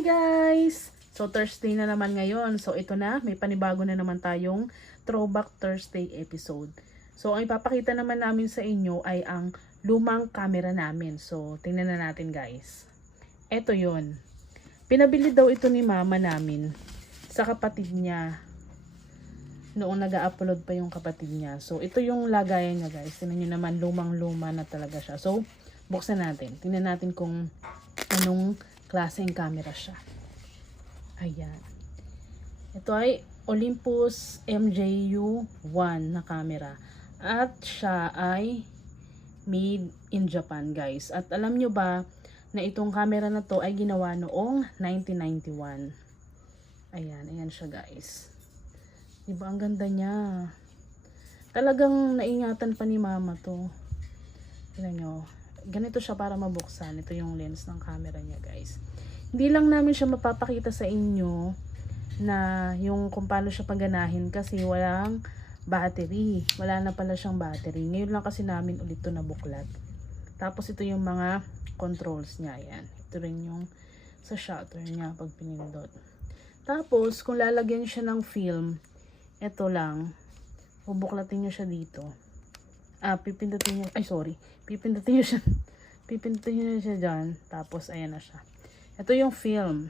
Hi guys! So Thursday na naman ngayon. So ito na, may panibago na naman tayong Throwback Thursday episode. So ang ipapakita naman namin sa inyo ay ang lumang camera namin. So tingnan na natin guys. Ito yon. Pinabili daw ito ni mama namin sa kapatid niya. Noong nag-upload pa yung kapatid niya. So ito yung lagayan niya guys. Tingnan nyo naman, lumang-luma na talaga siya. So buksan natin. Tingnan natin kung anong klaseng camera siya. Ayan. Ito ay Olympus MJU1 na camera. At siya ay made in Japan guys. At alam nyo ba na itong camera na to ay ginawa noong 1991. Ayan. Ayan siya guys. Diba ang ganda niya. Talagang naingatan pa ni mama to. Tignan nyo. Ganito siya para mabuksan. Ito yung lens ng camera niya guys. Hindi lang namin siya mapapakita sa inyo na yung kung paano siya paganahin kasi walang battery. Wala na pala siyang battery. Ngayon lang kasi namin ulit ito nabuklat. Tapos ito yung mga controls niya. Ayan. Ito rin yung sa shutter niya pag pinindot. Tapos kung lalagyan siya ng film, ito lang. Bubuklatin niyo siya dito. Pipindutin niyo. Ay sorry. Pipindutin niyo siya. Pipindutin niyo siya dyan. Tapos ayan na siya. Ito yung film.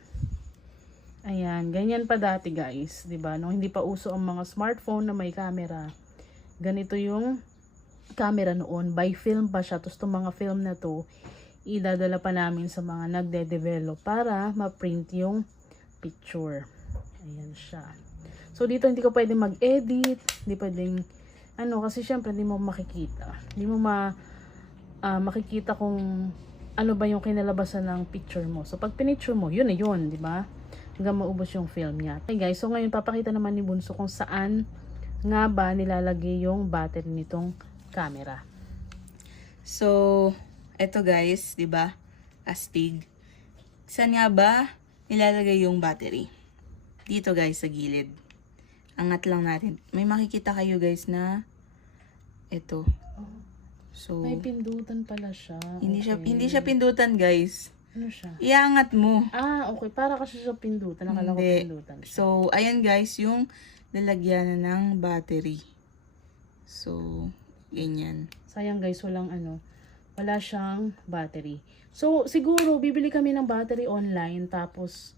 Ayan, ganyan pa dati guys, 'di ba? Nung hindi pa uso ang mga smartphone na may camera. Ganito yung camera noon, by film pa siya. Tapos itong mga film na 'to, idadala pa namin sa mga nagde-develop para ma-print yung picture. Ayan siya. So dito hindi ko pwedeng mag-edit, hindi pwedeng kasi syempre hindi mo makikita. Hindi mo makikita kung ano ba yung kinalabasan ng picture mo. So pag pinicture mo, yun na yun, di ba? Hanggang maubos yung film niya. Okay guys, so ngayon papakita naman ni Bunso kung saan nga ba nilalagay yung battery nitong camera. So, eto guys, 'di ba? Astig. Saan nga ba nilalagay yung battery? Dito guys sa gilid. Angat lang natin. May makikita kayo guys na ito. So, May pindutan pala siya. hindi Okay. siya pindutan guys. Ano siya? Iangat mo. Okay. Para kasi siya pindutan. Nakala ko Hindi. pindutan siya. So, ayan guys, yung lalagyan ng battery. So, ganyan. Sayang guys, wala siyang battery. So, siguro, bibili kami ng battery online. Tapos,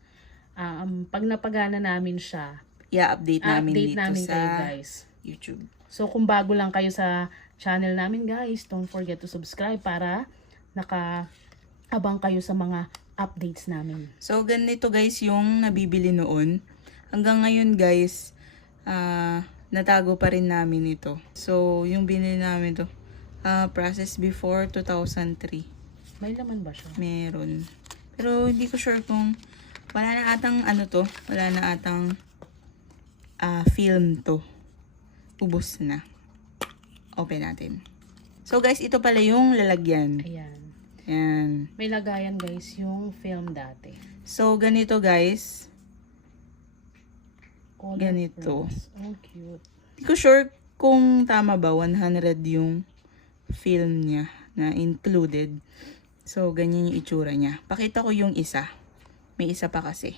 pag napagana namin siya, I-update namin update dito namin sa kayo guys. YouTube. So, kung bago lang kayo sa channel namin guys, don't forget to subscribe para nakaabang kayo sa mga updates namin. So, ganito guys yung nabibili noon. Hanggang ngayon guys, natago pa rin namin ito. So, yung binili namin to, process before 2003. May laman ba siya? Meron. Pero hindi ko sure kung wala na atang wala na atang film to. Ubos na. Open natin. So guys, ito pala yung lalagyan. Ayan. Ayan. May lagayan guys yung film dati. So, ganito guys. Color Ganito. plus. Oh, cute. Hindi ko sure kung tama ba, 100 yung film niya na included. So, ganyan yung itsura niya. Pakita ko yung isa. May isa pa kasi.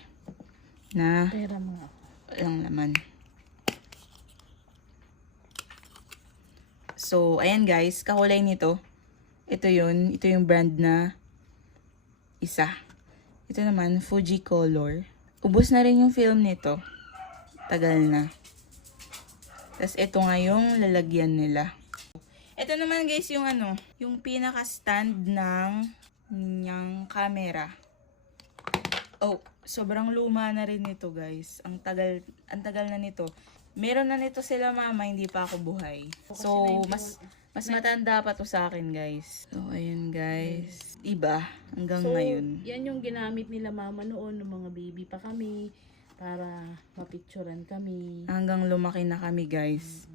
Na Pera mo ako. walang laman. So, ayan guys. Kakulay nito. Ito yun. Ito yung brand na isa. Ito naman, Fuji Color. Ubos na rin yung film nito. Tagal na. Tapos ito nga yung lalagyan nila. Ito naman guys yung yung pinaka-stand ng camera. Oh, sobrang luma na rin nito guys. Ang tagal na nito. Meron na nito sila mama, hindi pa ako buhay. So, mas matanda pa to sa akin guys. So, ayun guys. Iba hanggang ngayon. Yan yung ginamit nila mama noon ng mga baby pa kami para mapicturean kami. Hanggang lumaki na kami guys.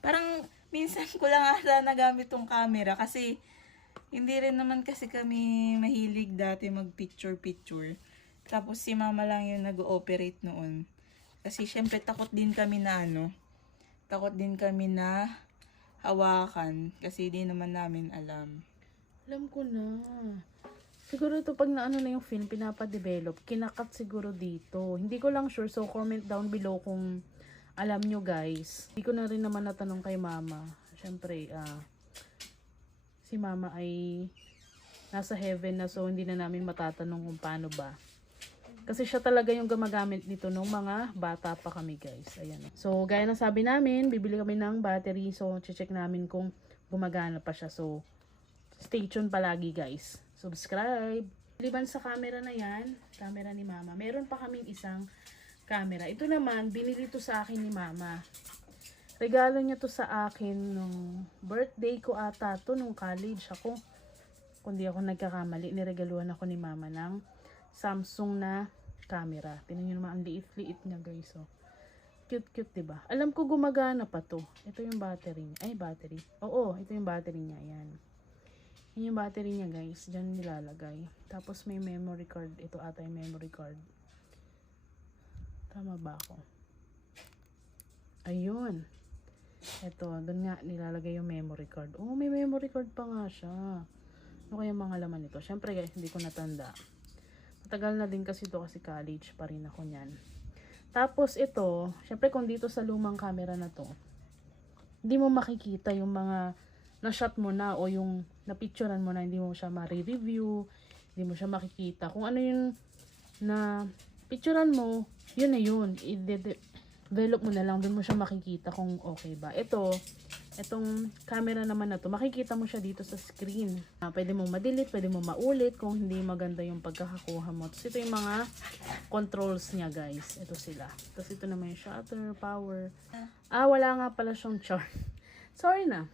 Parang minsan ko lang ata nagamit tong camera kasi hindi rin naman kasi kami mahilig dati mag-picture. Tapos si mama lang yung nag-ooperate noon. Kasi syempre takot din kami na hawakan kasi di naman namin alam. Alam ko na. Siguro ito pag naano na yung film, pinapadevelop, kinakat siguro dito. Hindi ko lang sure, so comment down below kung alam nyo guys. Hindi ko na rin naman natanong kay mama. Siyempre, si mama ay nasa heaven na, so hindi na namin matatanong kung paano ba. Kasi siya talaga yung gumagamit nito nung mga bata pa kami guys. Ayan. So, gaya ng sabi namin, bibili kami ng battery. So, check namin kung gumagana pa siya. So, stay tuned palagi guys. Subscribe. Liban sa camera na yan, camera ni mama, meron pa kaming isang camera. Ito naman, binili to sa akin ni mama. Regalo niya to sa akin nung birthday ko ata to, nung college ako. Kung di ako nagkakamali, niregaluhan ako ni mama ng Samsung na camera. Tingnan niyo naman, ang liit-liit niya guys. Oh. Cute-cute, diba? Alam ko gumagana pa to. Ito yung battery niya. Ay, battery. Oo, ito yung battery niya. Ayan. Yan yung battery niya guys. Diyan nilalagay. Tapos may memory card. Ito ata yung memory card. Tama ba ako? Ayun. Ito, doon nga nilalagay yung memory card. Oh, may memory card pa nga siya. Ano kaya mga laman nito? Syempre guys, hindi ko natanda. Matagal na din kasi ito kasi college pa rin ako niyan. Tapos ito, syempre kung dito sa lumang camera na to, hindi mo makikita yung mga na-shot mo na o yung na-picturean mo na, hindi mo siya ma-review, hindi mo siya makikita. Kung ano yung na picturean mo, yun na yun. I-develop mo na lang, doon mo siya makikita kung okay ba. Itong camera naman na to, makikita mo siya dito sa screen. Pwede mong ma-delete, pwede mong maulit kung hindi maganda yung pagkakakuha mo. Tapos ito yung mga controls niya guys. Ito sila. Tapos ito naman yung shutter, power. Wala nga pala siyang charge. Sorry na.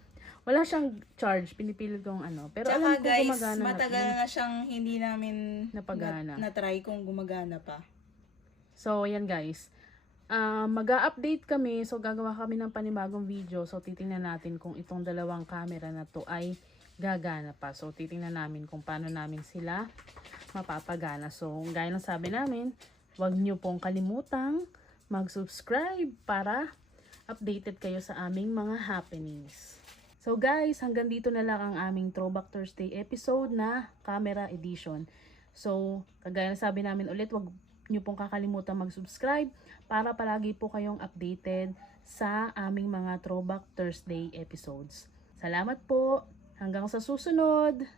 Wala siyang charge. Pinipilit kong ano. Pero Tsaka alam ko guys, gumagana matagal na siyang hindi namin Napagana. na-try kung gumagana pa. So, ayan guys. Mag-a-update kami. So, gagawa kami ng panibagong video. So, titingnan natin kung itong dalawang camera na to ay gagana pa. So, titingnan namin kung paano namin sila mapapagana. So, gaya ng sabi namin, huwag nyo pong kalimutang mag-subscribe para updated kayo sa aming mga happenings. So, guys, hanggang dito na lang ang aming Throwback Thursday episode na camera edition. So, kagaya ng sabi namin ulit, huwag nyo pong kakalimutan mag-subscribe para palagi po kayong updated sa aming mga Throwback Thursday episodes. Salamat po! Hanggang sa susunod!